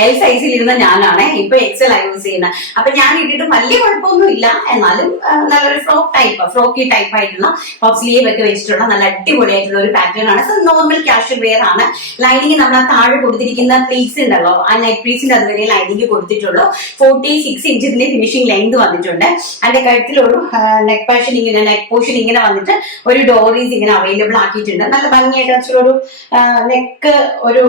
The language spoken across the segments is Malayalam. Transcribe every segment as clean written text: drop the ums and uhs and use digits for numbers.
എൽ സൈസിൽ ഇരുന്ന ഞാനാണ് ഇപ്പൊ എക്സൽ യൂസ് ചെയ്യുന്നത്. അപ്പൊ ഞാൻ ഇട്ടിട്ട് വലിയ കുഴപ്പമൊന്നും ഇല്ല, എന്നാലും നല്ലൊരു ഫ്രോക്കി ടൈപ്പ് ആയിട്ടുള്ള പഫ് സ്ലീവ് ഒക്കെ വെച്ചിട്ടുള്ള നല്ല അടിപൊളിയായിട്ടുള്ള ഒരു പാറ്റേൺ ആണ്. സോ നോർമൽ കാഷ്വൽ വെയർ ആണ്. ലൈനിങ് നമ്മൾ ആ താഴെ കൊടുത്തിരിക്കുന്ന പ്ലീറ്റ്സ് ഉണ്ടല്ലോ, ആ നെക്ക് പ്ലീറ്റ്സിന്റെ അതുവരെ ലൈനിങ് കൊടുത്തിട്ടുള്ളൂ. 46 ഇഞ്ച് ഇതിന്റെ ഫിനിഷിംഗ് ലെങ്ത് വന്നിട്ടുണ്ട്. അതിന്റെ കഴുത്തിലൊരു നെക്ക് പോർഷൻ ഇങ്ങനെ വന്നിട്ട് ഒരു ഡോറീസ് ഇങ്ങനെ അവൈലബിൾ ആക്കിയിട്ടുണ്ട്. നല്ല ഭംഗിയായിട്ട് ഒരു നെക്ക് ഒരു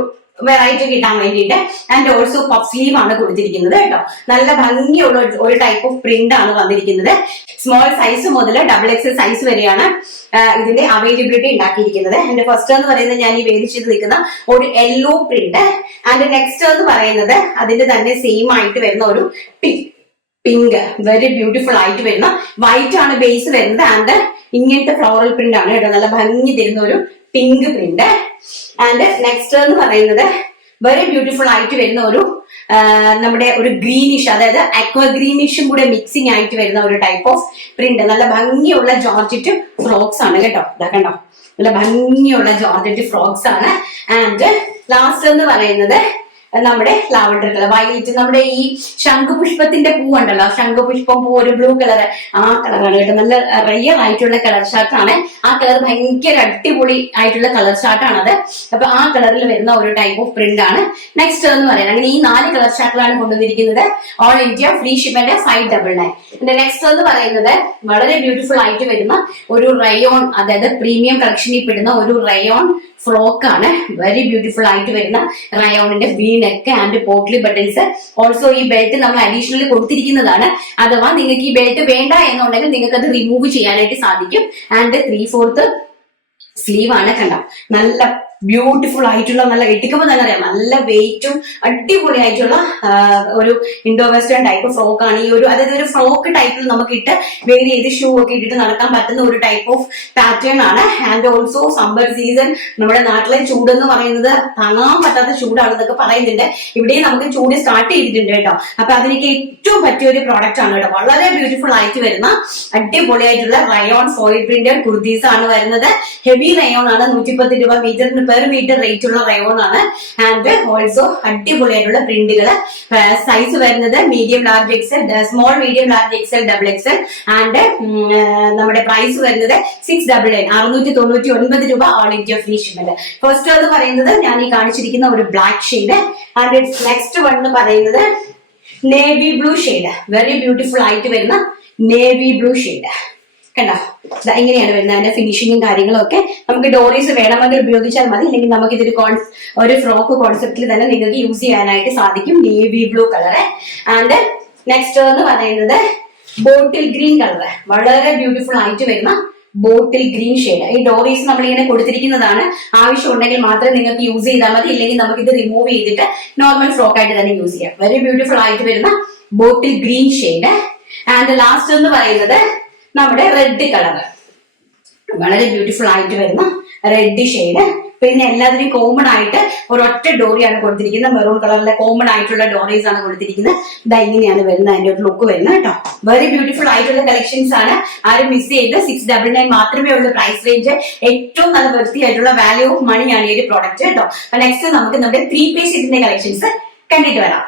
വെറൈറ്റി കിട്ടാൻ വേണ്ടിയിട്ട്. ആൻഡ് ഓൾസോ പഫ് സ്ലീവ് ആണ് കൊടുത്തിരിക്കുന്നത് കേട്ടോ. നല്ല ഭംഗിയുള്ള ഒരു ടൈപ്പ് ഓഫ് പ്രിന്റ് ആണ് വന്നിരിക്കുന്നത്. സ്മോൾ സൈസ് മുതൽ XXL സൈസ് വരെയാണ് ഇതിന്റെ അവൈലബിലിറ്റി ഉണ്ടാക്കിയിരിക്കുന്നത്. എന്റെ ഫസ്റ്റ് എന്ന് പറയുന്നത് ഞാൻ ഈ വേദിച്ചിട്ട് നിൽക്കുന്ന ഒരു യെല്ലോ പ്രിന്റ്. ആൻഡ് നെക്സ്റ്റ് എന്ന് പറയുന്നത് അതിന്റെ തന്നെ സെയിം ആയിട്ട് വരുന്ന ഒരു പിങ്ക്, വെരി ബ്യൂട്ടിഫുൾ ആയിട്ട് വരുന്ന വൈറ്റ് ആണ് ബേസ് വരുന്നത്. ആൻഡ് ഇങ്ങനത്തെ ഫ്ലോറൽ പ്രിന്റ് ആണ് കേട്ടോ. നല്ല ഭംഗി തരുന്ന ഒരു പിങ്ക് പ്രിന്റ്. ആൻഡ് നെക്സ്റ്റ് എന്ന് പറയുന്നത് വെരി ബ്യൂട്ടിഫുൾ ആയിട്ട് വരുന്ന ഒരു നമ്മുടെ ഒരു ഗ്രീനിഷ്, അതായത് അക്വ ഗ്രീനിഷും കൂടെ മിക്സിംഗ് ആയിട്ട് വരുന്ന ഒരു ടൈപ്പ് ഓഫ് പ്രിന്റ്. നല്ല ഭംഗിയുള്ള ജോർജറ്റ് ഫ്രോക്സ് ആണ് കേട്ടോ. ഇതാ കണ്ടോ, നല്ല ഭംഗിയുള്ള ജോർജറ്റ് ഫ്രോക്സ് ആണ്. ആൻഡ് ലാസ്റ്റ് എന്ന് പറയുന്നത് നമ്മുടെ ലാവണ്ടർ കളർ, വയലറ്റ്, നമ്മുടെ ഈ ശംഖുപുഷ്പത്തിന്റെ പൂവുണ്ടല്ലോ, ശംഖുപുഷ്പം പൂ, ഒരു ബ്ലൂ കളർ, ആ കളറാണ് കേട്ടോ. നല്ല റയർ ആയിട്ടുള്ള കളർ ചാർട്ടാണ്. ആ കളർ ഭയങ്കര അടിപൊളി ആയിട്ടുള്ള കളർ ചാർട്ടാണത്. അപ്പൊ ആ കളറിൽ വരുന്ന ഒരു ടൈപ്പ് ഓഫ് പ്രിന്റ് ആണ്. നെക്സ്റ്റ് എന്ന് പറയുന്നത് അങ്ങനെ ഈ 4 കളർ ചാർട്ടിലാണ് കൊണ്ടുവന്നിരിക്കുന്നത്. All India free shipment 599. പിന്നെ നെക്സ്റ്റ് എന്ന് പറയുന്നത് വളരെ ബ്യൂട്ടിഫുൾ ആയിട്ട് വരുന്ന ഒരു റയോൺ, അതായത് പ്രീമിയം കളക്ഷനിൽ പെടുന്ന ഒരു റയോൺ ഫ്രോക്ക് ആണ്. വെരി ബ്യൂട്ടിഫുൾ ആയിട്ട് വരുന്ന റയോണിന്റെ V neck and potli buttons. Also ഈ ബെൽറ്റ് നമ്മൾ അഡീഷണലി കൊടുത്തിരിക്കുന്നതാണ്. അഥവാ നിങ്ങൾക്ക് ഈ ബെൽറ്റ് വേണ്ട എന്നുണ്ടെങ്കിൽ നിങ്ങൾക്ക് അത് റിമൂവ് ചെയ്യാനായിട്ട് സാധിക്കും. ആൻഡ് 3/4 സ്ലീവ് ആണ്. കണ്ടോ, നല്ല ബ്യൂട്ടിഫുൾ ആയിട്ടുള്ള, നല്ല ഇട്ടിക്കുമ്പോൾ തന്നെ അറിയാം നല്ല വെയിറ്റും അടിപൊളിയായിട്ടുള്ള ഒരു ഇൻഡോ വെസ്റ്റേൺ ടൈപ്പ് ഫ്രോക്ക് ആണ്. ഈ ഒരു, അതായത് ഒരു ഫ്രോക്ക് ടൈപ്പിൽ നമുക്ക് ഇട്ട് വേറെ ഏത് ഷൂ ഒക്കെ ഇട്ടിട്ട് നടക്കാൻ പറ്റുന്ന ഒരു ടൈപ്പ് ഓഫ് പാറ്റേൺ ആണ്. ആൻഡ് ഓൾസോ സമ്മർ സീസൺ, നമ്മുടെ നാട്ടിലെ ചൂടെന്ന് പറയുന്നത് താങ്ങാൻ പറ്റാത്ത ചൂടാണെന്നൊക്കെ പറയുന്നുണ്ട്. ഇവിടെ നമുക്ക് ചൂട് സ്റ്റാർട്ട് ചെയ്തിട്ടുണ്ട് കേട്ടോ. അപ്പൊ അതിലേക്ക് ഏറ്റവും പറ്റിയ ഒരു പ്രോഡക്റ്റ് ആണ് കേട്ടോ. വളരെ ബ്യൂട്ടിഫുൾ ആയിട്ട് വരുന്ന അടിപൊളിയായിട്ടുള്ള റയോൺ ഫോയിൽ പ്രിന്റഡ് കുർത്തീസ് ആണ് വരുന്നത്. ഹെവി റയോൺ ആണ്. 110 രൂപ പെർ മീറ്റർ റേറ്റ് ഉള്ള റയോൺ ആണ്. ആൻഡ് ഓൾസോ അടിപൊളിയായിട്ടുള്ള പ്രിന്റുകൾ. സൈസ് വരുന്നത് medium large XL, small medium large XL, XXL. And നമ്മുടെ പ്രൈസ് വരുന്നത് 699, 699 രൂപ, all India free shipment. First എന്ന് പറയുന്നത് ഞാൻ ഈ കാണിച്ചിരിക്കുന്ന ഒരു black shade. And next one എന്ന് പറയുന്നത് navy blue shade. Very beautiful ആയിട്ട് വരുന്ന നേവി ബ്ലൂ ഷെയ്ഡ്. കണ്ടോ, ഇങ്ങനെയാണ് വരുന്നത്. അതിന്റെ ഫിനിഷിങ്ങും കാര്യങ്ങളും ഒക്കെ നമുക്ക് ഡോറീസ് വേണമെങ്കിൽ ഉപയോഗിച്ചാൽ മതി. അല്ലെങ്കിൽ നമുക്ക് ഇതൊരു ഒരു ഫ്രോക്ക് കോൺസെപ്റ്റിൽ തന്നെ നിങ്ങൾക്ക് യൂസ് ചെയ്യാനായിട്ട് സാധിക്കും. Navy blue colour. And next എന്ന് പറയുന്നത് ബോട്ടിൽ ഗ്രീൻ കളർ. വളരെ ബ്യൂട്ടിഫുൾ ആയിട്ട് വരുന്ന ബോട്ടിൽ ഗ്രീൻ ഷെയ്ഡ്. ഈ ഡോറീസ് നമ്മളിങ്ങനെ കൊടുത്തിരിക്കുന്നതാണ്. ആവശ്യമുണ്ടെങ്കിൽ മാത്രം നിങ്ങൾക്ക് യൂസ് ചെയ്താൽ മതി. ഇല്ലെങ്കിൽ നമുക്ക് ഇത് റിമൂവ് ചെയ്തിട്ട് നോർമൽ ഫ്രോക്ക് ആയിട്ട് തന്നെ യൂസ് ചെയ്യാം. വെരി ബ്യൂട്ടിഫുൾ ആയിട്ട് വരുന്ന bottle green shade. And last എന്ന് പറയുന്നത് നമ്മുടെ റെഡ് കളർ. വളരെ ബ്യൂട്ടിഫുൾ ആയിട്ട് വരുന്ന റെഡ് ഷെയ്ഡ്. പിന്നെ എല്ലാത്തിനും കോമൺ ആയിട്ട് ഒരൊറ്റ ഡോറിയാണ് കൊടുത്തിരിക്കുന്നത്. മെറൂൺ കളറിലെ കോമൺ ആയിട്ടുള്ള ഡോറീസ് ആണ് കൊടുത്തിരിക്കുന്നത്. ഇതാ ഇങ്ങനെയാണ് വരുന്നത് അതിന്റെ ഒരു ലുക്ക് വരുന്നത് കേട്ടോ. വെരി ബ്യൂട്ടിഫുൾ ആയിട്ടുള്ള കളക്ഷൻസ് ആണ്. ആരും മിസ് ചെയ്ത് 699 മാത്രമേ ഉള്ളൂ പ്രൈസ് റേഞ്ച്. ഏറ്റവും നല്ല വൃത്തിയായിട്ടുള്ള വാല്യൂ ഓഫ് മണിയാണ് ഈ ഒരു പ്രോഡക്റ്റ് കേട്ടോ. നെക്സ്റ്റ് നമുക്ക് നമ്മുടെ 3 പീസ് ഇതിന്റെ കളക്ഷൻസ് കണ്ടിട്ട് വരാം.